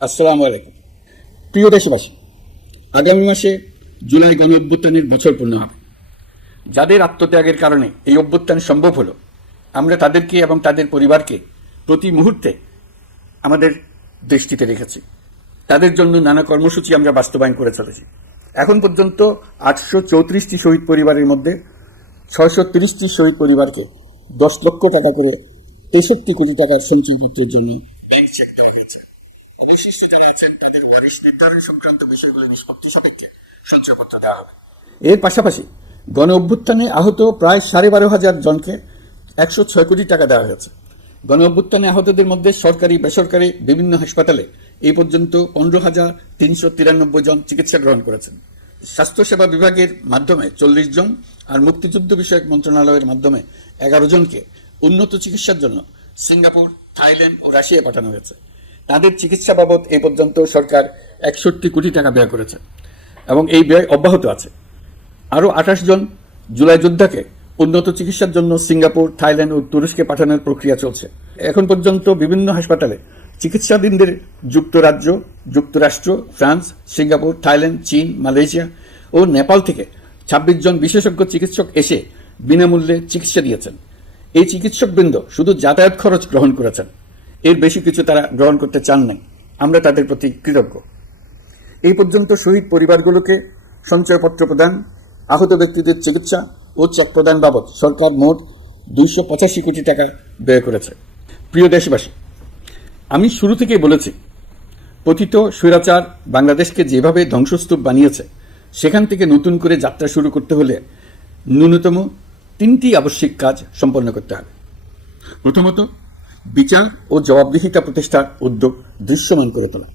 আসসালামু আলাইকুম। প্রিয় দেশবাসী, আগামী মাসে জুলাই গণ অভ্যুত্থানের বছর পূর্ণ হবে। যাদের আত্মত্যাগের কারণে এই অভ্যুত্থান সম্ভব হলো, আমরা তাদেরকে এবং তাদের পরিবারকে প্রতি মুহূর্তে আমাদের দৃষ্টিতে রেখেছি। তাদের জন্য নানা কর্মসূচি আমরা বাস্তবায়ন করে চলেছি। এখন পর্যন্ত আটশো চৌত্রিশটি শহীদ পরিবারের মধ্যে ছয়শো তিরিশটি শহীদ পরিবারকে দশ লক্ষ টাকা করে তেষট্টি কোটি টাকার সঞ্চয়পত্রের জন্য চেক দেওয়া অবশিষ্ট যারা আছেন, তাদের ওয়ারিশ নির্ধারণ সংক্রান্ত বিষয়গুলি নিষ্পত্তি সাপেক্ষে সঞ্চয়পত্র দেওয়া হবে। এর পাশাপাশি গণ অভ্যুত্থানে আহত প্রায় সাড়ে বারো হাজার জনকে একশো ছয় কোটি টাকা দেওয়া হয়েছে। গণ অভ্যুত্থানে আহতদের মধ্যে সরকারি, বেসরকারি, বিভিন্ন হাসপাতালে এই পর্যন্ত পনেরো হাজার তিনশো তিরানব্বই জন চিকিৎসা গ্রহণ করেছেন। স্বাস্থ্যসেবা বিভাগের মাধ্যমে চল্লিশ জন আর মুক্তিযুদ্ধ বিষয়ক মন্ত্রণালয়ের মাধ্যমে এগারো জনকে উন্নত চিকিৎসার জন্য সিঙ্গাপুর, থাইল্যান্ড ও রাশিয়ায় পাঠানো হয়েছে। তাদের চিকিৎসা বাবদ এই পর্যন্ত সরকার একষট্টি কোটি টাকা ব্যয় করেছে এবং এই ব্যয় অব্যাহত আছে। আরও আঠাশ জন জুলাই যোদ্ধাকে উন্নত চিকিৎসার জন্য সিঙ্গাপুর, থাইল্যান্ড ও তুরস্কে পাঠানোর প্রক্রিয়া চলছে। এখন পর্যন্ত বিভিন্ন হাসপাতালে চিকিৎসাধীনদের যুক্তরাজ্য, যুক্তরাষ্ট্র, ফ্রান্স, সিঙ্গাপুর, থাইল্যান্ড, চীন, মালয়েশিয়া ও নেপাল থেকে ছাব্বিশ জন বিশেষজ্ঞ চিকিৎসক এসে বিনামূল্যে চিকিৎসা দিয়েছেন। এই চিকিৎসকবৃন্দ শুধু যাতায়াত খরচ গ্রহণ করেছেন। এর বেশি কিছু তারা গ্রহণ করতে চান নাই। আমরা তাদের প্রতি কৃতজ্ঞ। এই পর্যন্ত শহীদ পরিবারগুলোকে সঞ্চয়পত্র প্রদান, আহত ব্যক্তিদের চিকিৎসা ও চেক প্রদান বাবদ সরকার মোট দুইশো পঁচাশি কোটি টাকা ব্যয় করেছে। প্রিয় দেশবাসী, আমি শুরু থেকেই বলেছি, পতিত স্বৈরাচার বাংলাদেশকে যেভাবে ধ্বংসস্তূপ বানিয়েছে, সেখান থেকে নতুন করে যাত্রা শুরু করতে হলে ন্যূনতম তিনটি আবশ্যিক কাজ সম্পন্ন করতে হবে। প্রথমত বিচার ও জবাবদিহিতা প্রতিষ্ঠার উদ্যোগ দৃশ্যমান করে তোলা।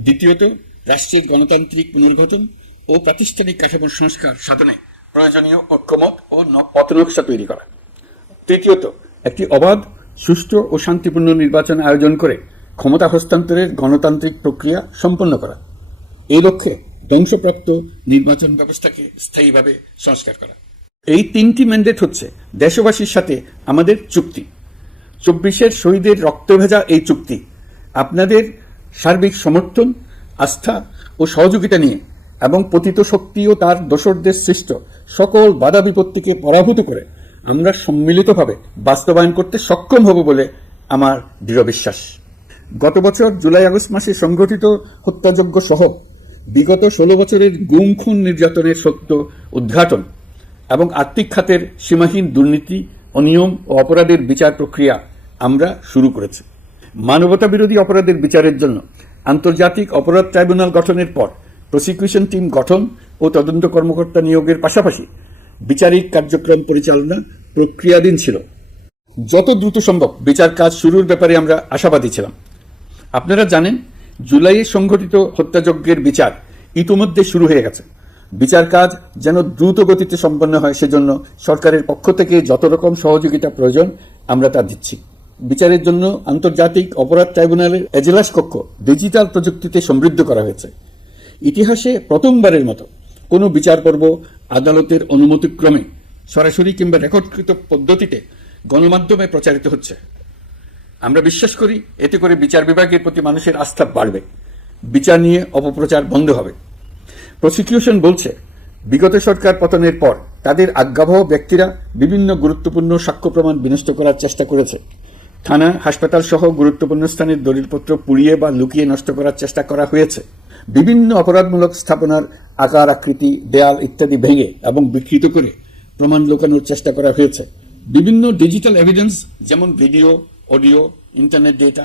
দ্বিতীয়ত, রাষ্ট্রের গণতান্ত্রিক পুনর্গঠন ও প্রাতিষ্ঠানিক কাঠামোর সংস্কার সাধনে প্রয়োজনীয় ঐক্যমত ও পথনকশা তৈরি করা। তৃতীয়ত, একটি অবাধ, সুষ্ঠু ও শান্তিপূর্ণ নির্বাচন আয়োজন করে ক্ষমতা হস্তান্তরের গণতান্ত্রিক প্রক্রিয়া সম্পন্ন করা। এই লক্ষ্যে ধ্বংসপ্রাপ্ত নির্বাচন ব্যবস্থাকে স্থায়ীভাবে সংস্কার করা। এই তিনটি ম্যান্ডেট হচ্ছে দেশবাসীর সাথে আমাদের চুক্তি। চব্বিশের শহীদের রক্ত ভেজা এই চুক্তি, আপনাদের সার্বিক সমর্থন, আস্থা ও সহযোগিতা নিয়ে এবং পতিত শক্তি ও তার দোসরদের সৃষ্ট সকল বাধা বিপত্তিকে পরাভূত করে আমরা সম্মিলিতভাবে বাস্তবায়ন করতে সক্ষম হব বলে আমার দৃঢ় বিশ্বাস। গত বছর জুলাই আগস্ট মাসে সংঘটিত হত্যাযজ্ঞ সহ বিগত ষোলো বছরের গুম খুন নির্যাতনের সত্য উদ্ঘাটন এবং আর্থিক খাতের সীমাহীন দুর্নীতি অনিয়ম ও অপরাধের বিচার প্রক্রিয়া আমরা শুরু করেছি। মানবতা বিরোধী অপরাধের বিচারের জন্য আন্তর্জাতিক অপরাধ ট্রাইব্যুনাল গঠনের পর প্রসিকিউশন টিম গঠন ও তদন্ত কর্মকর্তা নিয়োগের পাশাপাশি বিচারিক কার্যক্রম পরিচালনা প্রক্রিয়াধীন ছিল। যত দ্রুত সম্ভব বিচার কাজ শুরুর ব্যাপারে আমরা আশাবাদী ছিলাম। আপনারা জানেন, জুলাইয়ে সংঘটিত হত্যাযজ্ঞের বিচার ইতিমধ্যে শুরু হয়ে গেছে। বিচার কাজ যেন দ্রুত গতিতে সম্পন্ন হয় সেজন্য সরকারের পক্ষ থেকে যত রকম সহযোগিতা প্রয়োজন, আমরা তা দিচ্ছি। বিচারের জন্য আন্তর্জাতিক অপরাধ ট্রাইব্যুনালের এজলাস কক্ষ ডিজিটাল প্রযুক্তিতে সমৃদ্ধ করা হয়েছে। ইতিহাসে প্রথমবারের মতো কোনো বিচার পর্ব আদালতের অনুমতিক্রমে সরাসরি কিংবা রেকর্ডকৃত পদ্ধতিতে গণমাধ্যমে প্রচারিত হচ্ছে। আমরা বিশ্বাস করি এতে করে বিচার বিভাগের প্রতি মানুষের আস্থা বাড়বে। বিচার নিয়ে অপপ্রচার বন্ধ হবে। প্রসিকিউশন বলছে, বিগত সরকার পতনের পর তাদের আজ্ঞাবহ ব্যক্তিরা বিভিন্ন গুরুত্বপূর্ণ সাক্ষ্য প্রমাণ বিনষ্ট করার চেষ্টা করেছে। থানা, হাসপাতাল সহ গুরুত্বপূর্ণ স্থানের দলিলপত্র পুড়িয়ে বা লুকিয়ে নষ্ট করার চেষ্টা করা হয়েছে। বিভিন্ন অপরাধমূলক স্থাপনার আকার, আকৃতি, দেয়াল ইত্যাদি ভেঙে এবং বিকৃত করে প্রমাণ লুকানোর চেষ্টা করা হয়েছে। বিভিন্ন ডিজিটাল এভিডেন্স, যেমন video, audio, internet data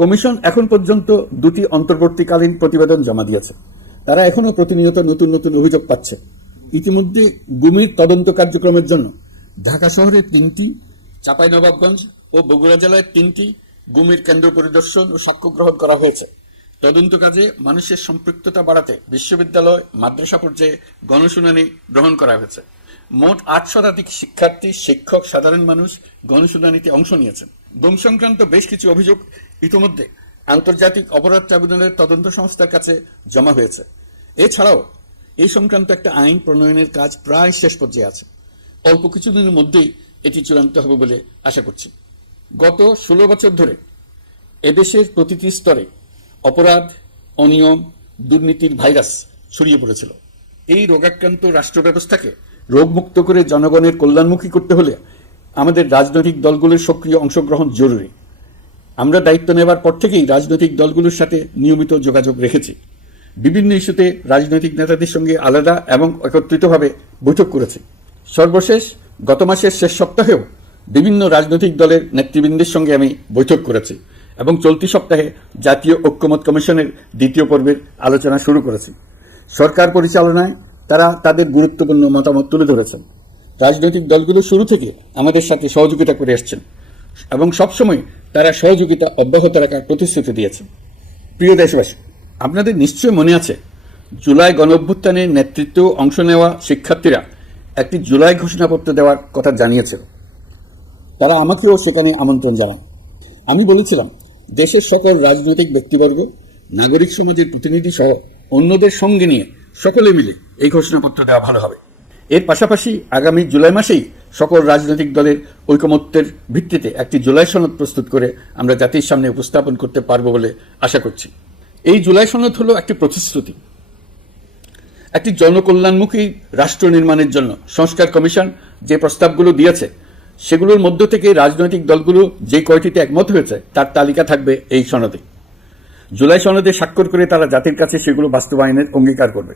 commission এখন পর্যন্ত দুটি অন্তর্বর্তীকালীন প্রতিবেদন জমা দিয়েছে। তারা এখনও প্রতিনিয়ত নতুন নতুন অভিযোগ পাচ্ছে। ইতিমধ্যে গুমির তদন্ত কার্যক্রমের জন্য ঢাকা শহরে তিনটি, চাঁপাইনবাবগঞ্জ ও বগুড়া জেলায় তিনটি গুমির কেন্দ্র পরিদর্শন ও সাক্ষ্য গ্রহণ করা হয়েছে। তদন্ত কাজে মানুষের সম্পৃক্ততা বাড়াতে বিশ্ববিদ্যালয়, মাদ্রাসা পর্যায়ে গণশুনানি গ্রহণ করা হয়েছে। মোট আট শতাধিক শিক্ষার্থী, শিক্ষক, সাধারণ মানুষ গণশুনানিতে অংশ নিয়েছেন। গুম সংক্রান্ত বেশ কিছু অভিযোগ ইতিমধ্যে আন্তর্জাতিক অপরাধ ট্রাইব্যুনালের তদন্ত সংস্থার কাছে জমা হয়েছে। এছাড়াও, এই সংক্রান্ত একটা আইন প্রণয়নের কাজ প্রায় শেষ পর্যায়ে আছে। অল্প কিছুদিনের মধ্যেই এটি চূড়ান্ত হবে বলে আশা করছি। গত ষোলো বছর ধরে এদেশের প্রতিটি স্তরে অপরাধ, অনিয়ম, দুর্নীতির ভাইরাস ছড়িয়ে পড়েছিল। এই রোগাক্রান্ত রাষ্ট্র ব্যবস্থাকে রোগমুক্ত করে জনগণের কল্যাণমুখী করতে হলে আমাদের রাজনৈতিক দলগুলোর সক্রিয় অংশগ্রহণ জরুরি। আমরা দায়িত্ব নেবার পর থেকেই রাজনৈতিক দলগুলোর সাথে নিয়মিত যোগাযোগ রেখেছি। বিভিন্ন ইস্যুতে রাজনৈতিক নেতাদের সঙ্গে আলাদা এবং একত্রিতভাবে বৈঠক করেছি। সর্বশেষ গত মাসের শেষ সপ্তাহেও বিভিন্ন রাজনৈতিক দলের নেতৃবৃন্দের সঙ্গে আমি বৈঠক করেছি এবং চলতি সপ্তাহে জাতীয় ঐক্যমত কমিশনের দ্বিতীয় পর্বের আলোচনা শুরু করেছি। সরকার পরিচালনায় তারা তাদের গুরুত্বপূর্ণ মতামত তুলে ধরেছেন। রাজনৈতিক দলগুলো শুরু থেকে আমাদের সাথে সহযোগিতা করে আসছেন এবং সবসময় তারা সহযোগিতা অব্যাহত রাখার প্রতিশ্রুতি দিয়েছেন প্রিয় দেশবাসী, আপনাদের নিশ্চয় মনে আছে, জুলাই গণঅভ্যুত্থানের নেতৃত্ব অংশ নেওয়া শিক্ষার্থীরা একটি জুলাই ঘোষণাপত্র দেওয়ার কথা জানিয়েছিল। তারা আমাকেও সেখানে আমন্ত্রণ জানায়। আমি বলেছিলাম, দেশের সকল রাজনৈতিক ব্যক্তিবর্গ, নাগরিক সমাজের প্রতিনিধি সহ অন্যদের সঙ্গে নিয়ে সকলে মিলে এই ঘোষণাপত্র দেওয়া ভালো হবে। এর পাশাপাশি আগামী জুলাই মাসেই সকল রাজনৈতিক দলের ঐকমত্যের ভিত্তিতে একটি জুলাই সনদ প্রস্তুত করে আমরা জাতির সামনে উপস্থাপন করতে পারব বলে আশা করছি। এই জুলাই সনদ হলো একটি প্রতিশ্রুতি, একটি জনকল্যাণমুখী রাষ্ট্র নির্মাণের জন্য সংস্কার কমিশন যে প্রস্তাবগুলো দিয়েছে, সেগুলোর মধ্য থেকে রাজনৈতিক দলগুলো যে কয়টিতে একমত হয়েছে তার তালিকা থাকবে এই সনদে। জুলাই সনদে স্বাক্ষর করে তারা জাতির কাছে সেগুলো বাস্তবায়নের অঙ্গীকার করবে।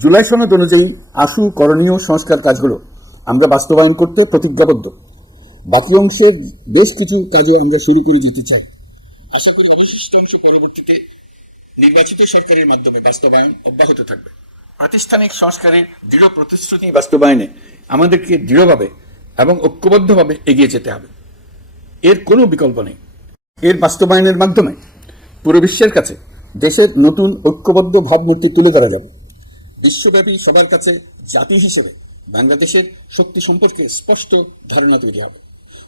জুলাই সনদ অনুযায়ী আশু করণীয় সংস্কার কাজগুলো আমরা বাস্তবায়ন করতে প্রতিজ্ঞাবদ্ধ। বাকি অংশের বেশ কিছু কাজও আমরা শুরু করে যেতে চাই। আশা করি অবশিষ্ট অংশ পরবর্তীতে নির্বাচিত সরকারের মাধ্যমে বাস্তবায়ন অব্যাহত থাকবে। প্রাতিষ্ঠানিক সংস্কারের দৃঢ় প্রতিশ্রুতি বাস্তবায়নে আমাদেরকে দৃঢ়ভাবে এবং ঐক্যবদ্ধভাবে এগিয়ে যেতে হবে। এর কোনো বিকল্প নেই। এর বাস্তবায়নের মাধ্যমে পুরো বিশ্বের কাছে দেশের নতুন ঐক্যবদ্ধ ভাবমূর্তি তুলে ধরা যাবে। বিশ্বব্যাপী সবার কাছে জাতি হিসেবে বাংলাদেশের শক্তি সম্পর্কে স্পষ্ট ধারণা তৈরি হবে।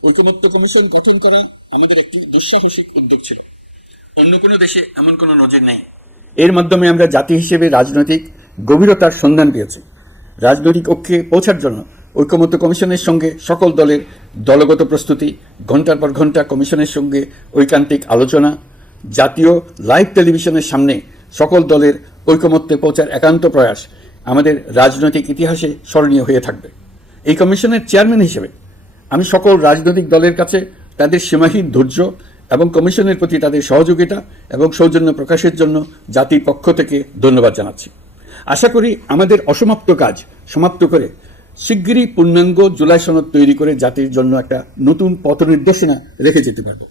ঐকমত্য কমিশন গঠন করা আমাদের একটি দুঃসাহসিক উদ্যোগ ছিল। অন্য কোনো দেশে এমন কোনো নজির নেই। এর মাধ্যমে আমরা জাতি হিসেবে রাজনৈতিক গভীরতার সন্ধান পেয়েছি। রাজনৈতিক ঐক্যে পৌঁছার জন্য ঐকমত্য কমিশনের সঙ্গে সকল দলের দলগত প্রস্তুতি ঘণ্টার পর ঘণ্টা কমিশনের সঙ্গে ঐকান্তিক আলোচনা, জাতীয় লাইভ টেলিভিশনের সামনে সকল দলের ঐকমত্যে পৌঁছার একান্ত প্রয়াস আমাদের রাজনৈতিক ইতিহাসে স্মরণীয় হয়ে থাকবে। এই কমিশনের চেয়ারম্যান হিসেবে আমি সকল রাজনৈতিক দলের কাছে তাদের সীমাহীন ধৈর্য এবং কমিশনের প্রতি তাদের সহযোগিতা এবং সৌজন্য প্রকাশের জন্য জাতির পক্ষ থেকে ধন্যবাদ জানাচ্ছি। আশা করি আমাদের অসমাপ্ত কাজ সমাপ্ত করে শিগগিরই পূর্ণাঙ্গ জুলাই সনদ তৈরি করে জাতির জন্য একটা নতুন পথ নির্দেশনা রেখে যেতে পারব।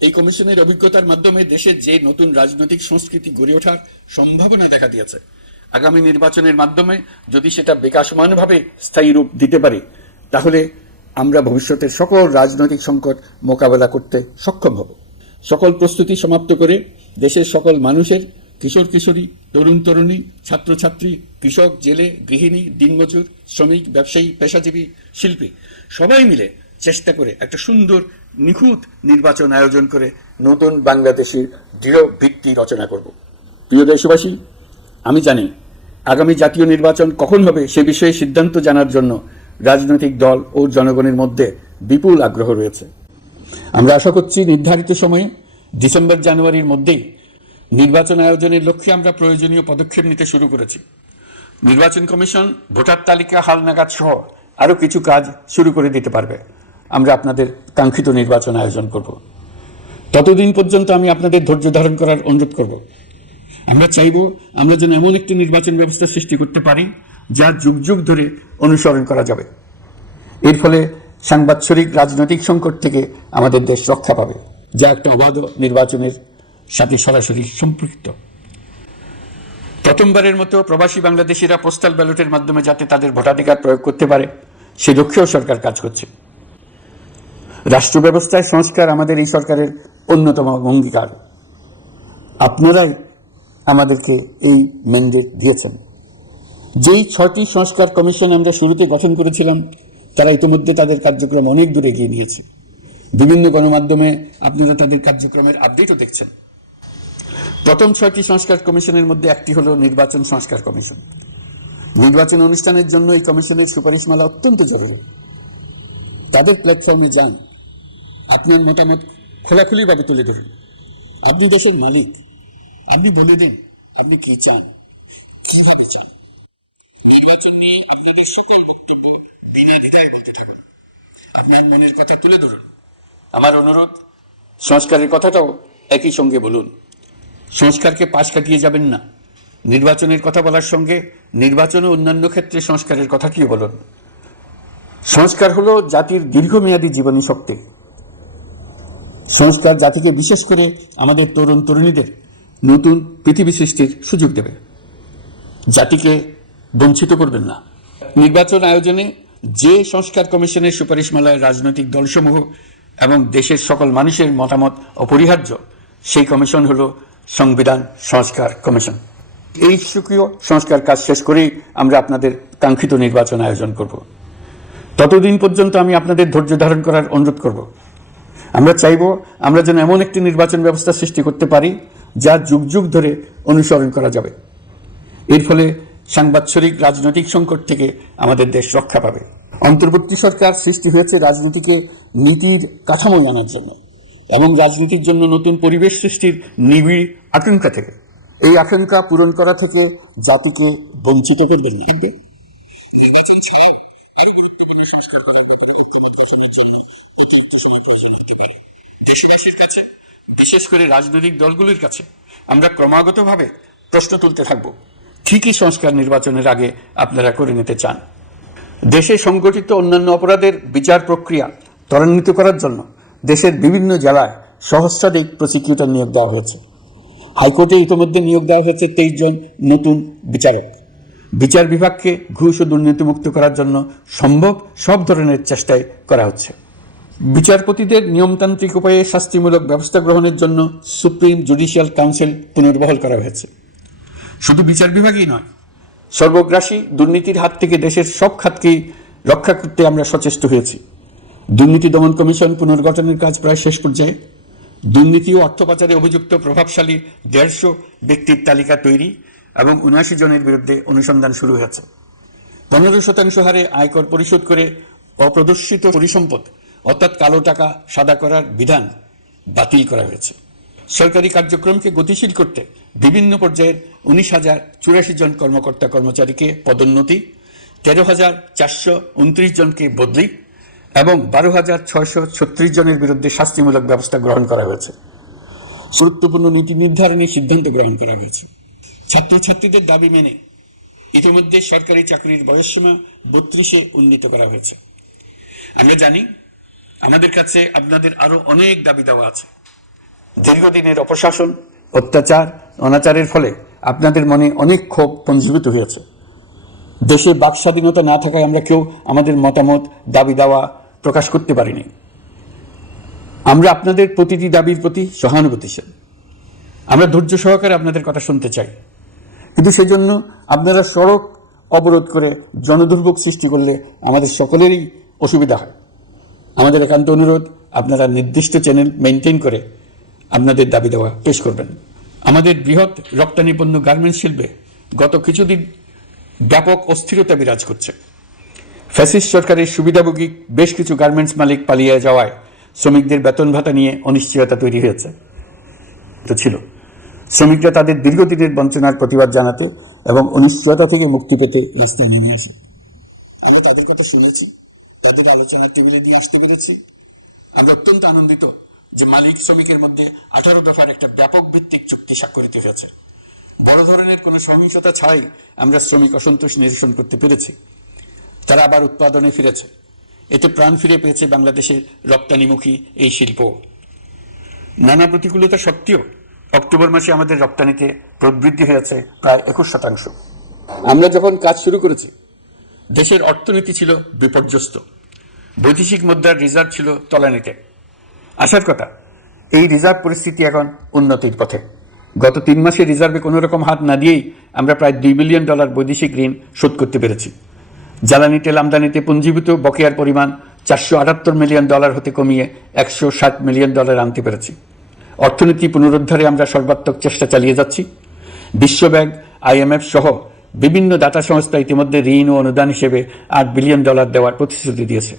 এই কমিশনের অভিজ্ঞতার মাধ্যমে দেশের যে নতুন রাজনৈতিক সংস্কৃতি গড়ে ওঠার সম্ভাবনা দেখা দিয়েছে। আগামী নির্বাচনের মাধ্যমে যদি সেটা বিকাশমানভাবে স্থায়ী রূপ দিতে পারে, তাহলে আমরা ভবিষ্যতের সকল রাজনৈতিক সংকট মোকাবেলা করতে সক্ষম হব। সকল প্রস্তুতি সমাপ্ত করে দেশের সকল মানুষের কিশোর কিশোরী, তরুণ তরুণী, ছাত্রছাত্রী, কৃষক, জেলে, গৃহিণী দিনমজুর শ্রমিক, ব্যবসায়ী, পেশাজীবী, শিল্পী, সবাই মিলে চেষ্টা করে একটা সুন্দর, নিখুঁত নির্বাচন আয়োজন করে নতুন বাংলাদেশের দৃঢ় ভিত্তি রচনা করব। প্রিয় দেশবাসী আমি জানি আগামী জাতীয় নির্বাচন কখন হবে সে বিষয়ে সিদ্ধান্ত জানার জন্য রাজনৈতিক দল ও জনগণের মধ্যে বিপুল আগ্রহ রয়েছে। আমরা আশা করছি নির্ধারিত সময়ে ডিসেম্বর, জানুয়ারির মধ্যেই নির্বাচন আয়োজনের লক্ষ্যে আমরা প্রয়োজনীয় পদক্ষেপ নিতে শুরু করেছি। নির্বাচন কমিশন ভোটার তালিকা হালনাগাদ সহ আরও কিছু কাজ শুরু করে দিতে পারবে। আমরা আপনাদের কাঙ্ক্ষিত নির্বাচন আয়োজন করব। ততদিন পর্যন্ত আমি আপনাদের ধৈর্য ধারণ করার অনুরোধ করব। আমরা চাইব আমরা যেন এমন একটি নির্বাচন ব্যবস্থা সৃষ্টি করতে পারি, যা যুগ যুগ ধরে অনুসরণ করা যাবে। এর ফলে সাংবাৎসরিক রাজনৈতিক সংকট থেকে আমাদের দেশ রক্ষা পাবে, যা একটা অবাধ নির্বাচনের সাথে সরাসরি সম্পৃক্ত। প্রথমবারের মতো প্রবাসী বাংলাদেশিরা পোস্টাল ব্যালটের মাধ্যমে যাতে তাদের ভোটাধিকার প্রয়োগ করতে পারে, সে লক্ষ্যেও সরকার কাজ করছে। রাষ্ট্র ব্যবস্থায় সংস্কার আমাদের এই সরকারের অন্যতম অঙ্গীকার। আপনারাই আমাদেরকে এই ম্যান্ডেট দিয়েছেন। যেই ছটি সংস্কার কমিশন আমরা শুরুতে গঠন করেছিলাম, তারা ইতিমধ্যে তাদের কার্যক্রম অনেক দূরে এগিয়ে নিয়েছে। বিভিন্ন গণমাধ্যমে আপনারা তাদের কার্যক্রমের আপডেটও দেখছেন। প্রথম ছয়টি সংস্কার কমিশনের মধ্যে একটি হলো নির্বাচন সংস্কার কমিশন। নির্বাচন অনুষ্ঠানের জন্য এই কমিশনের সুপারিশমালা অত্যন্ত জরুরি। তাদের প্ল্যাটফর্মে যান। আপনার মতামত খোলাখুলিভাবে তুলে ধরুন। আপনি দেশের মালিক। আপনি বলে দিন আপনি কি চান? কীভাবে চান? নির্বাচন নিয়ে আপনাদের সকল বক্তব্য বিনা দ্বিধায় বলতে থাকুন। আপনার মনের কথা তুলে ধরুন। আমার অনুরোধ সংস্কারের কথাটাও একই সঙ্গে বলুন। সংস্কারকে পাশ কাটিয়ে যাবেন না। নির্বাচনের কথা বলার সঙ্গে নির্বাচন ও অন্যান্য ক্ষেত্রে সংস্কারের কথা কি বলুন? সংস্কার হলো জাতির দীর্ঘমেয়াদী জীবনী শক্তি। সংস্কার জাতিকে বিশেষ করে আমাদের তরুণ তরুণীদের নতুন পৃথিবী সৃষ্টির সুযোগ দেবে। জাতিকে বঞ্চিত করবেন না। নির্বাচন আয়োজনে যে সংস্কার কমিশনের সুপারিশমালায় রাজনৈতিক দলসমূহ এবং দেশের সকল মানুষের মতামত অপরিহার্য, সেই কমিশন হল সংবিধান সংস্কার কমিশন। এই সুকীয় সংস্কার কাজ শেষ করেই আমরা আপনাদের কাঙ্ক্ষিত নির্বাচন আয়োজন করব। ততদিন পর্যন্ত আমি আপনাদের ধৈর্য ধারণ করার অনুরোধ করব। আমরা চাইব আমরা যেন এমন একটি নির্বাচন ব্যবস্থা সৃষ্টি করতে পারি যা যুগ যুগ ধরে অনুসরণ করা যাবে। এর ফলে সাংবাৎসরিক রাজনৈতিক সংকট থেকে আমাদের দেশ রক্ষা পাবে। অন্তর্বর্তী সরকার সৃষ্টি হয়েছে রাজনীতিকে নীতির কাঠামো আনার জন্য এবং রাজনীতির জন্য নতুন পরিবেশ সৃষ্টির নিবিড় আকাঙ্ক্ষা থেকে। এই আকাঙ্ক্ষা পূরণ করা থেকে জাতিকে বঞ্চিত করবেন না। দেশবাসীর কাছে বিশেষ করে রাজনৈতিক দলগুলির কাছে আমরা ক্রমাগতভাবে প্রশ্ন তুলতে থাকব। ঠিকই সংস্কার নির্বাচনের আগে আপনারা করে নিতে চান। দেশে সংগঠিত অন্যান্য অপরাধের বিচার প্রক্রিয়া ত্বরান্বিত করার জন্য দেশের বিভিন্ন জেলায় সহস্রাধিক প্রসিকিউটর নিয়োগ দেওয়া হয়েছে। হাইকোর্টে ইতিমধ্যে নিয়োগ দেওয়া হয়েছে তেইশ জন নতুন বিচারক। বিচার বিভাগকে ঘুষ ও দুর্নীতিমুক্ত করার জন্য সম্ভব সব ধরনের চেষ্টাই করা হচ্ছে। বিচারপতিদের নিয়মতান্ত্রিক উপায়ে শাস্তিমূলক ব্যবস্থা গ্রহণের জন্য সুপ্রিম জুডিশিয়াল কাউন্সিল পুনর্বহাল করা হয়েছে। শুধু বিচার বিভাগই নয় সর্বগ্রাসী দুর্নীতির হাত থেকে দেশের সব খাতকেই রক্ষা করতে আমরা সচেষ্ট হয়েছি। দুর্নীতি দমন কমিশন পুনর্গঠনের কাজ প্রায় শেষ পর্যায়ে। দুর্নীতি ও অর্থ পাচারে অভিযুক্ত প্রভাবশালী দেড়শো ব্যক্তির তালিকা তৈরি এবং উনআশি জনের বিরুদ্ধে অনুসন্ধান শুরু হয়েছে। পনেরো শতাংশ হারে আয়কর পরিশোধ করে অপ্রদর্শিত পরিসম্পদ অর্থাৎ কালো টাকা সাদা করার বিধান বাতিল করা হয়েছে। সরকারি কার্যক্রমকে গতিশীল করতে বিভিন্ন পর্যায়ের উনিশ হাজার চুরাশি জন কর্মকর্তা কর্মচারীকে পদোন্নতি, তেরো হাজার চারশো উনত্রিশ জনকে বদলি এবং বারো হাজার ছয়শো ছত্রিশ জনের বিরুদ্ধে শাস্তিমূলক ব্যবস্থা গ্রহণ করা হয়েছে। গুরুত্বপূর্ণ নীতি নির্ধারণী সিদ্ধান্ত গ্রহণ করা হয়েছে। ছাত্রছাত্রীদের দাবি মেনে ইতিমধ্যে সরকারি চাকরির বয়সসীমা বত্রিশে উন্নীত করা হয়েছে। আমরা জানি আমাদের কাছে আপনাদের আরও অনেক দাবি দেওয়া আছে। দীর্ঘদিনের অপশাসন, অত্যাচার, অনাচারের ফলে আপনাদের মনে অনেক ক্ষোভ পঞ্জীভূত হয়েছে। দেশে বাক স্বাধীনতা না থাকায় আমরা কেউ আমাদের মতামত, দাবি দেওয়া প্রকাশ করতে পারিনি। আমরা আপনাদের প্রতিটি দাবির প্রতি সহানুভূতিশীল। আমরা ধৈর্য সহকারে আপনাদের কথা শুনতে চাই। কিন্তু সেজন্য আপনারা সড়ক অবরোধ করে জনদুর্ভোগ সৃষ্টি করলে আমাদের সকলেরই অসুবিধা হয়। আমাদের একান্ত অনুরোধ, আপনারা নির্দিষ্ট চ্যানেল মেনটেন করে আপনাদের দাবি দেওয়া পেশ করবেন। আমাদের বৃহৎ রপ্তানি পণ্য গার্মেন্টস শিল্পে গত কিছুদিন ব্যাপক অস্থিরতা বিরাজ করছে। ফ্যাসিস্ট সরকারের সুবিধাভোগী বেশ কিছু গার্মেন্টস মালিক পালিয়ে যাওয়ায় শ্রমিকদের বেতন ভাতা নিয়ে অনিশ্চয়তা তৈরি হয়েছে। তো ছিল। শ্রমিকরা তাদের দীর্ঘদিনের বঞ্চনার প্রতিবাদ জানাতে এবং অনিশ্চয়তা থেকে মুক্তি পেতে রাস্তায় নেমে আসে। আমরা তাদের কথা শুনেছি। তাদের আলোচনার টেবিলে নিয়ে আসতে পেরেছি। আমরা অত্যন্ত আনন্দিত যে মালিক শ্রমিকের মধ্যে আঠারো দফার একটা ব্যাপক ভিত্তিক চুক্তি স্বাক্ষরিত হয়েছে। বড় ধরনের কোনো সহিংসতা ছাড়াই আমরা শ্রমিক অসন্তোষ নিরসন করতে পেরেছি। তারা আবার উৎপাদনে ফিরেছে। এতে প্রাণ ফিরে পেয়েছে বাংলাদেশের রপ্তানিমুখী এই শিল্প। নানা প্রতিকূলতা সত্ত্বেও অক্টোবর মাসে আমাদের রপ্তানিতে প্রবৃদ্ধি হয়েছে প্রায় একুশ শতাংশ। আমরা যখন কাজ শুরু করেছি, দেশের অর্থনীতি ছিল বিপর্যস্ত। বৈদেশিক মুদ্রার রিজার্ভ ছিল তলানিতে। আসার কথা, এই রিজার্ভ পরিস্থিতি এখন উন্নতির পথে। গত তিন মাসে রিজার্ভে কোনো রকম হাত না দিয়েই আমরা প্রায় দুই বিলিয়ন ডলার বৈদেশিক ঋণ শোধ করতে পেরেছি। জ্বালানি তেল আমদানিতে পুঞ্জীভূত বকেয়ার পরিমাণ চারশো আটাত্তর মিলিয়ন ডলার হতে কমিয়ে একশো ষাট মিলিয়ন ডলার আনতে পেরেছি। অর্থনীতি পুনরুদ্ধারে আমরা সর্বাত্মক চেষ্টা চালিয়ে যাচ্ছি। বিশ্বব্যাংক আইএমএফ সহ বিভিন্ন দাতা সংস্থা ইতিমধ্যে ঋণ ও অনুদান হিসেবে আট বিলিয়ন ডলার দেওয়ার প্রতিশ্রুতি দিয়েছে।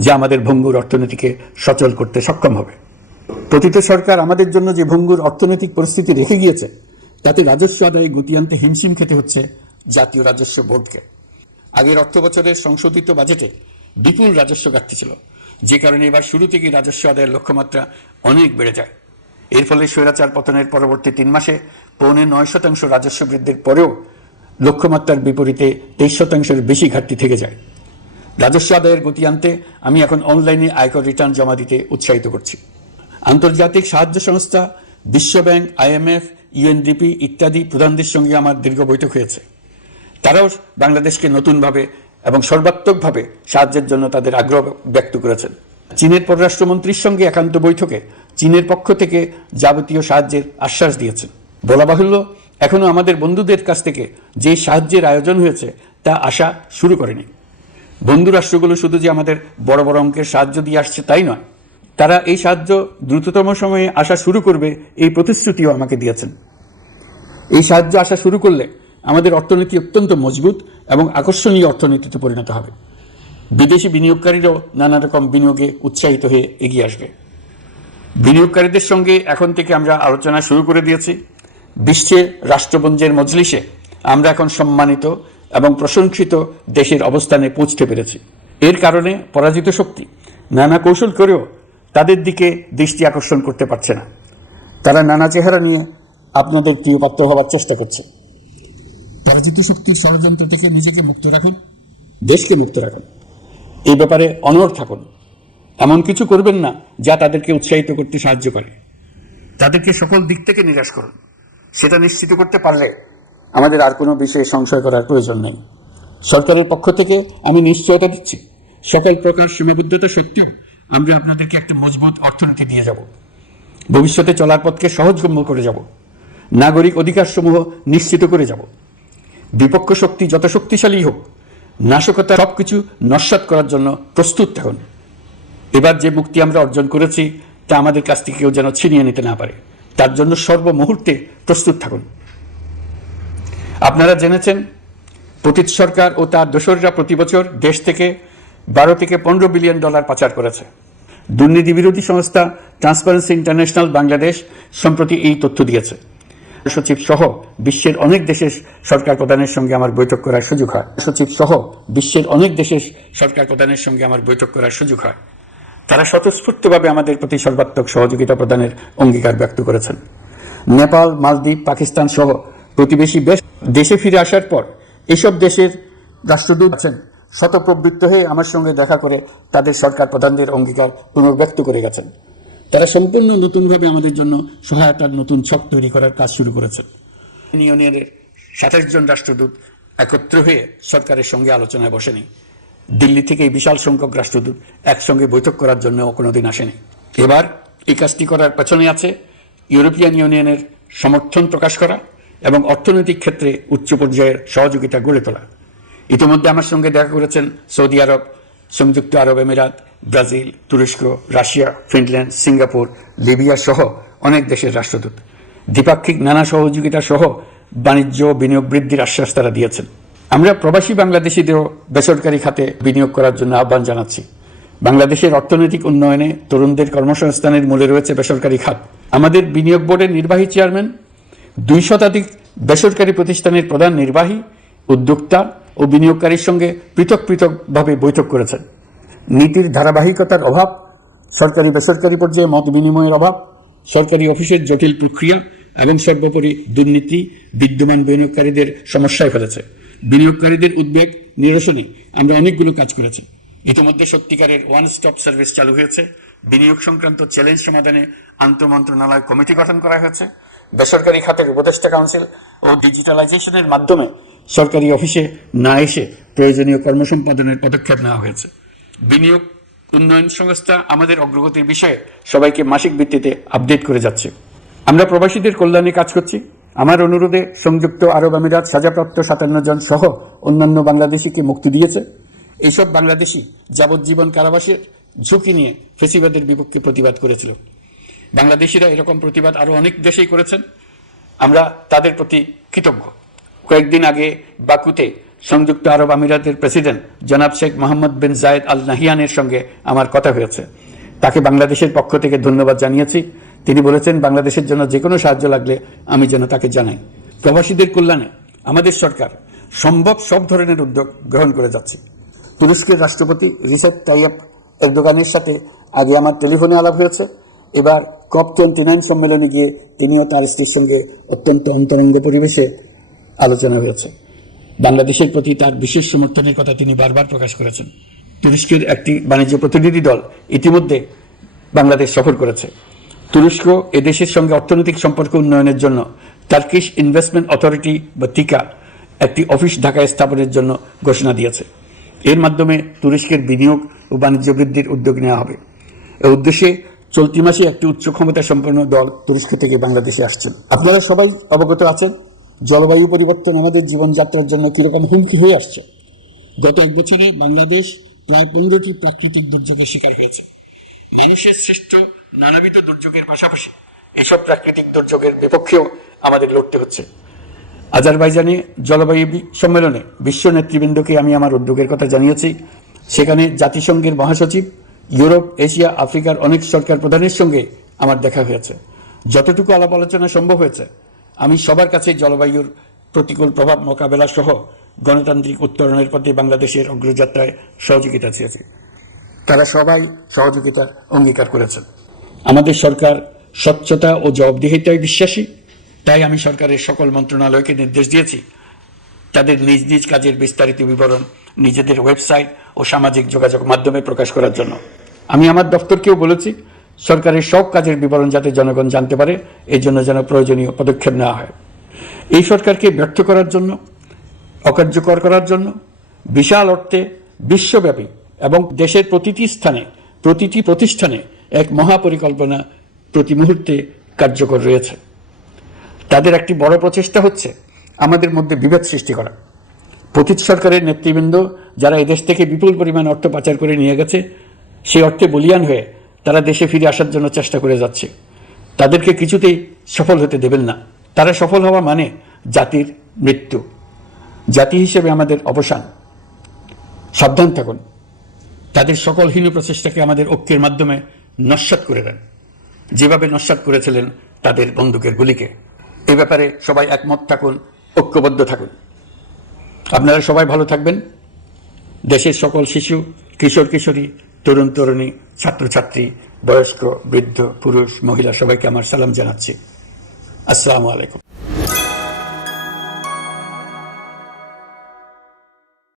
যা আমাদের ভঙ্গুর অর্থনীতিকে সচল করতে সক্ষম হবে। প্রতীত সরকার আমাদের জন্য যে ভঙ্গুর অর্থনৈতিক পরিস্থিতি রেখে গিয়েছে, তাতে রাজস্ব আদায়ে গতি আনতে হিমশিম খেতে হচ্ছে জাতীয় রাজস্ব বোর্ডকে। আগের অর্থ বছরের সংশোধিত বাজেটে বিপুল রাজস্ব ঘাটতি ছিল। যে কারণে এবার শুরু থেকেই রাজস্ব আদায়ের লক্ষ্যমাত্রা অনেক বেড়ে যায়। এর ফলে স্বৈরাচার পতনের পরবর্তী তিন মাসে পৌনে নয় শতাংশ রাজস্ব বৃদ্ধির পরেও লক্ষ্যমাত্রার বিপরীতে তেইশ শতাংশের বেশি ঘাটতি থেকে যায়। রাজস্ব আদায়ের গতি আনতে আমি এখন অনলাইনে আয়কর রিটার্ন জমা দিতে উৎসাহিত করছি। আন্তর্জাতিক সাহায্য সংস্থা বিশ্বব্যাংক আইএমএফ ইউএনডিপি ইত্যাদি প্রধানদের সঙ্গে আমার দীর্ঘ বৈঠক হয়েছে। তারাও বাংলাদেশকে নতুনভাবে এবং সর্বাত্মকভাবে সাহায্যের জন্য তাদের আগ্রহ ব্যক্ত করেছেন। চীনের পররাষ্ট্রমন্ত্রীর সঙ্গে একান্ত বৈঠকে চীনের পক্ষ থেকে যাবতীয় সাহায্যের আশ্বাস দিয়েছেন। বলা বাহুল্য, এখনও আমাদের বন্ধুদের কাছ থেকে যে সাহায্যের আয়োজন হয়েছে তা আশা শুরু করেনি। বন্ধু রাষ্ট্রগুলো শুধু যে আমাদের বড় বড় অঙ্কের সাহায্য দিয়ে আসছে তাই নয়, তারা এই সাহায্য দ্রুততম সময়ে আসা শুরু করবে এই প্রতিশ্রুতিও আমাকে দিয়েছেন। এই সাহায্য আসা শুরু করলে আমাদের অর্থনীতি অত্যন্ত মজবুত এবং আকর্ষণীয় অর্থনীতিতে পরিণত হবে। বিদেশি বিনিয়োগকারীরাও নানা রকম বিনিয়োগে উৎসাহিত হয়ে এগিয়ে আসবে। বিনিয়োগকারীদের সঙ্গে এখন থেকে আমরা আলোচনা শুরু করে দিয়েছি। বিশ্বের রাষ্ট্রপুঞ্জের মজলিসে আমরা এখন সম্মানিত এবং প্রশংসিত দেশের অবস্থানে পৌঁছতে পেরেছে। এর কারণে পরাজিত শক্তি নানা কৌশল করেও তাদের দিকে দৃষ্টি আকর্ষণ করতে পারছে না। তারা নানা চেহারা নিয়ে আপনাদের প্রিয়পাত্র হওয়ার চেষ্টা করছে। পরাজিত শক্তির ষড়যন্ত্র থেকে নিজেকে মুক্ত রাখুন। দেশকে মুক্ত রাখুন। এই ব্যাপারে অনড় থাকুন। এমন কিছু করবেন না যা তাদেরকে উৎসাহিত করতে সাহায্য করে। তাদেরকে সকল দিক থেকে নিরাশ করুন। সেটা নিশ্চিত করতে পারলে আমাদের আর কোনো বিষয়ে সংশয় করার প্রয়োজন নেই। সরকারের পক্ষ থেকে আমি নিশ্চয়তা দিচ্ছি। সকল প্রকার সীমাবদ্ধতা সত্ত্বেও আমরা আপনাদেরকে একটা মজবুত অর্থনীতি দিয়ে যাব। ভবিষ্যতে চলার পথকে সহজগম্য করে যাব। নাগরিক অধিকারসমূহ নিশ্চিত করে যাব। বিপক্ষ শক্তি যত শক্তিশালী হোক, নাশকতা সবকিছু নস্বাত করার জন্য প্রস্তুত থাকুন। এবার যে মুক্তি আমরা অর্জন করেছি, তা আমাদের কাছ থেকে কেউ যেন ছিনিয়ে নিতে না পারে। তার জন্য সর্বমুহূর্তে প্রস্তুত থাকুন। আপনারা জেনেছেন, পতিত সরকার ও তার দোসররা প্রতি বছর দেশ থেকে বারো থেকে পনেরো বিলিয়ন ডলার পাচার করেছে। দুর্নীতি বিরোধী সংস্থা ট্রান্সপারেন্সি ইন্টারন্যাশনাল বাংলাদেশ সম্প্রতি এই তথ্য দিয়েছে। সচিব সহ বিশ্বের অনেক দেশের সরকার প্রধানের সঙ্গে আমার বৈঠক করার সুযোগ হয়। সচিব সহ বিশ্বের অনেক দেশের সরকার প্রধানের সঙ্গে আমার বৈঠক করার সুযোগ হয়। তারা স্বতঃস্ফূর্তভাবে আমাদের প্রতি সর্বাত্মক সহযোগিতা প্রদানের অঙ্গীকার ব্যক্ত করেছেন। নেপাল, মালদ্বীপ, পাকিস্তান সহ প্রতিবেশী বেশ দেশে ফিরে আসার পর এসব দেশের রাষ্ট্রদূত আছেন, শতপ্রবৃত্ত হয়ে আমার সঙ্গে দেখা করে তাদের সরকার প্রধানদের অঙ্গীকার পুনর্ব্যক্ত করে গেছেন। তারা সম্পূর্ণ নতুনভাবে আমাদের জন্য সহায়তার নতুন ছক তৈরি করার কাজ শুরু করেছেন। ইউনিয়নের সাতাশ জন রাষ্ট্রদূত একত্র হয়ে সরকারের সঙ্গে আলোচনায় বসেনি। দিল্লি থেকে এই বিশাল সংখ্যক রাষ্ট্রদূত একসঙ্গে বৈঠক করার জন্য কোনোদিন আসেনি। এবার এই কাজটি করার পেছনে আছে ইউরোপিয়ান ইউনিয়নের সমর্থন প্রকাশ করা এবং অর্থনৈতিক ক্ষেত্রে উচ্চ পর্যায়ের সহযোগিতা গড়ে তোলা। ইতিমধ্যে আমার সঙ্গে দেখা করেছেন সৌদি আরব, সংযুক্ত আরব আমিরাত, ব্রাজিল, তুরস্ক, রাশিয়া, ফিনল্যান্ড, সিঙ্গাপুর, লিবিয়া সহ অনেক দেশের রাষ্ট্রদূত। দ্বিপাক্ষিক নানা সহযোগিতা সহ বাণিজ্য, বিনিয়োগ বৃদ্ধির আশ্বাস তারা দিয়েছেন। আমরা প্রবাসী বাংলাদেশিদেরও বেসরকারি খাতে বিনিয়োগ করার জন্য আহ্বান জানাচ্ছি। বাংলাদেশের অর্থনৈতিক উন্নয়নে তরুণদের কর্মসংস্থানের মূলে রয়েছে বেসরকারি খাত। আমাদের বিনিয়োগ বোর্ডের নির্বাহী চেয়ারম্যান দুই শতাধিক বেসরকারি প্রতিষ্ঠানের প্রধান নির্বাহী, উদ্যোক্তা ও বিনিয়োগকারীর সঙ্গে পৃথক পৃথকভাবে বৈঠক করেছেন। নীতির ধারাবাহিকতার অভাব, সরকারি বেসরকারি পর্যায়ে মত বিনিময়ের অভাব, সরকারি অফিসের জটিল প্রক্রিয়া এবং সর্বোপরি দুর্নীতি বিদ্যমান বিনিয়োগকারীদের সমস্যায় ফেলেছে। বিনিয়োগকারীদের উদ্বেগ, নিরসনে আমরা অনেকগুলো কাজ করেছি। ইতিমধ্যে সত্যিকারের ওয়ান স্টপ সার্ভিস চালু হয়েছে। বিনিয়োগ সংক্রান্ত চ্যালেঞ্জ সমাধানে আন্তঃমন্ত্রণালয় কমিটি গঠন করা হয়েছে। বেসরকারি খাতের উপদেষ্টা কাউন্সিল ও ডিজিটালাইজেশনের মাধ্যমে সরকারি অফিসে না এসে প্রয়োজনীয় কর্মসম্পাদনের পদক্ষেপ নেওয়া হয়েছে। বিনিয়োগ উন্নয়ন সংস্থা আমাদের অগ্রগতির বিষয়ে সবাইকে মাসিক ভিত্তিতে আপডেট করে যাচ্ছে। আমরা প্রবাসীদের কল্যাণে কাজ করছি। আমার অনুরোধে সংযুক্ত আরব আমিরাত সাজাপ্রাপ্ত সাতান্ন জন সহ অন্যান্য বাংলাদেশিকে মুক্তি দিয়েছে। এইসব বাংলাদেশি যাবজ্জীবন কারাবাসের ঝুঁকি নিয়ে ফেসিবাদের বিপক্ষে প্রতিবাদ করেছিল। বাংলাদেশিরা এরকম প্রতিবাদ আরও অনেক দেশেই করেছেন। আমরা তাদের প্রতি কৃতজ্ঞ। কয়েকদিন আগে বাকুতে সংযুক্ত আরব আমিরাতের প্রেসিডেন্ট জনাব শেখ মোহাম্মদ বিন জায়েদ আল নাহিয়ানের সঙ্গে আমার কথা হয়েছে। তাকে বাংলাদেশের পক্ষ থেকে ধন্যবাদ জানিয়েছি। তিনি বলেছেন, বাংলাদেশের জন্য যে কোনো সাহায্য লাগলে আমি যেন তাকে জানাই। প্রবাসীদের কল্যাণে আমাদের সরকার সম্ভব সব ধরনের উদ্যোগ গ্রহণ করে যাচ্ছে। তুরস্কের রাষ্ট্রপতি রিসেপ তাইয়াপ এরদোগানের সাথে আগে আমার টেলিফোনে আলাপ হয়েছে। এবার কপ টোয়েন্টি নাইন সম্মেলনে গিয়ে তিনিও তার স্ত্রীর সঙ্গে অত্যন্ত অন্তরঙ্গ পরিবেশে আলোচনা হয়েছে। বাংলাদেশের প্রতি তার বিশেষ সমর্থনের কথা তিনি বারবার প্রকাশ করেছেন। তুরস্কের একটি বাণিজ্য প্রতিনিধি দল ইতিমধ্যে বাংলাদেশ সফর করেছে। তুরস্ক এদেশের সঙ্গে অর্থনৈতিক সম্পর্ক উন্নয়নের জন্য টার্কিশ ইনভেস্টমেন্ট অথরিটি বা টিকা একটি অফিস ঢাকায় স্থাপনের জন্য ঘোষণা দিয়েছে। এর মাধ্যমে তুরস্কের বিনিয়োগ ও বাণিজ্য বৃদ্ধির উদ্যোগ নেওয়া হবে। এ উদ্দেশ্যে চলতি মাসে একটি উচ্চ ক্ষমতা সম্পন্ন দল তুরস্ক থেকে বাংলাদেশে আসছেন। আপনারা সবাই অবগত আছেন, জলবায়ু পরিবর্তন আমাদের জীবনযাত্রার জন্য কীরকম হুমকি হয়ে আসছে। গত এক বছরে বাংলাদেশ প্রায় পনেরোটি প্রাকৃতিক দুর্যোগের শিকার হয়েছে। মানুষের সৃষ্ট নানাবিধ দুর্যোগের পাশাপাশি এসব প্রাকৃতিক দুর্যোগের বিপক্ষেও আমাদের লড়তে হচ্ছে। আজারবাইজানে জলবায়ু সম্মেলনে বিশ্ব নেতৃবৃন্দকে আমি আমার উদ্যোগের কথা জানিয়েছি। সেখানে জাতিসংঘের মহাসচিব ইউরোপ, এশিয়া, আফ্রিকার অনেক সরকার প্রধানের সঙ্গে আমার দেখা হয়েছে। যতটুকু আলাপ আলোচনা সম্ভব হয়েছে, আমি সবার কাছে জলবায়ুর প্রতিকূল প্রভাব মোকাবেলা সহ গণতান্ত্রিক উত্তরণের পথে বাংলাদেশের অগ্রযাত্রায় সহযোগিতা চেয়েছি। তারা সবাই সহযোগিতার অঙ্গীকার করেছেন। আমাদের সরকার স্বচ্ছতা ও জবাবদিহিতায় বিশ্বাসী, তাই আমি সরকারের সকল মন্ত্রণালয়কে নির্দেশ দিয়েছি। তাদের নিজ নিজ কাজের বিস্তারিত বিবরণ নিজেদের ওয়েবসাইট ও সামাজিক যোগাযোগ মাধ্যমে প্রকাশ করার জন্য। আমি আমার দপ্তরকেও বলেছি, সরকারের সব কাজের বিবরণ যাতে জনগণ জানতে পারে এই জন্য যেন প্রয়োজনীয় পদক্ষেপ নেওয়া হয়। এই সরকারকে ব্যর্থ করার জন্য, অকার্যকর করার জন্য, বিশাল অর্থে বিশ্বব্যাপী এবং দেশের প্রতিটি স্থানে, প্রতিটি প্রতিষ্ঠানে এক মহাপরিকল্পনা প্রতি মুহূর্তে কার্যকর রয়েছে। তাদের একটি বড় প্রচেষ্টা হচ্ছে আমাদের মধ্যে বিভেদ সৃষ্টি করা। পতিত সরকারের নেতৃবৃন্দ যারা এদেশ থেকে বিপুল পরিমাণ অর্থ পাচার করে নিয়ে গেছে সেই অর্থে বলিয়ান হয়ে তারা দেশে ফিরে আসার জন্য চেষ্টা করে যাচ্ছে। তাদেরকে কিছুতেই সফল হতে দেবেন না। তারা সফল হওয়া মানে জাতির মৃত্যু। জাতি হিসেবে আমাদের অবসান। সাবধান থাকুন। তাদের সকল হীন প্রচেষ্টাকে আমাদের ঐক্যের মাধ্যমে নস্বাত করে দেন যেভাবে নস্বাত করেছিলেন তাদের বন্দুকের গুলিকে। এ ব্যাপারে সবাই একমত থাকুন, ঐক্যবদ্ধ থাকুন। আপনারা সবাই ভালো থাকবেন। দেশের সকল শিশু, কিশোর, কিশোরী তরুণ তরুণী ছাত্রছাত্রী বয়স্ক বৃদ্ধ পুরুষ মহিলা সবাইকে আমার সালাম জানাচ্ছি। আসসালামু আলাইকুম।